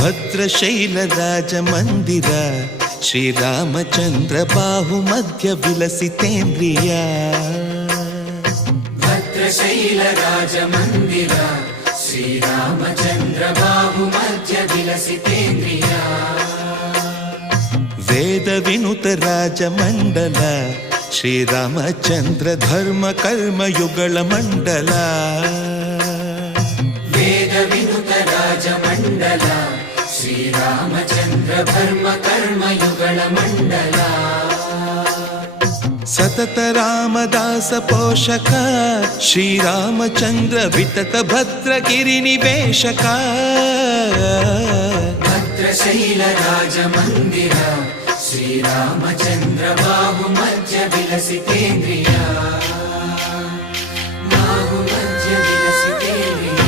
ಭದ್ರಶೈಲ ರಾಜ ಮಂದಿರ ಶ್ರೀರಾಮಚಂದ್ರ ಬಾಹು ಮಧ್ಯ ವಿಲಸಿತೇಂದ್ರಿಯ. ಭದ್ರಶೈಲ ರಾಜ ಮಂದಿರ ಶ್ರೀರಾಮಚಂದ್ರ ಬಾಹು ಮಧ್ಯ ವಿಲಸಿತೇಂದ್ರಿಯ. ವೇದ ವಿನುತ ರಾಜ ಮಂಡಲ ಶ್ರೀರಾಮಚಂದ್ರ ಧರ್ಮ ಕರ್ಮಯುಗಳ ಮಂಡಲ. ವೇದ ವಿನುತ ರಾಜ ಮಂಡಲ ಶ್ರೀರಾಮಚಂದ್ರ ಧರ್ಮ ಕರ್ಮಯುಗಳ ಮಂಡಲ. ಸತತ ರಾಮದಾಸ ಪೋಷಕ ಶ್ರೀರಾಮಚಂದ್ರ ವಿತತ ಭದ್ರಗಿರಿ ನಿವೇಶಕ. ಭದ್ರಶೈಲ ರಾಜ ಮಂದಿರ ಶ್ರೀರಾಮಚಂದ್ರ ಬಾಹು ಮಧ್ಯ ವಿಲಸಿತೇಂದ್ರಿಯ. ಬಾಹು ಮಧ್ಯ ವಿಲಸಿತೇಂದ್ರಿಯ.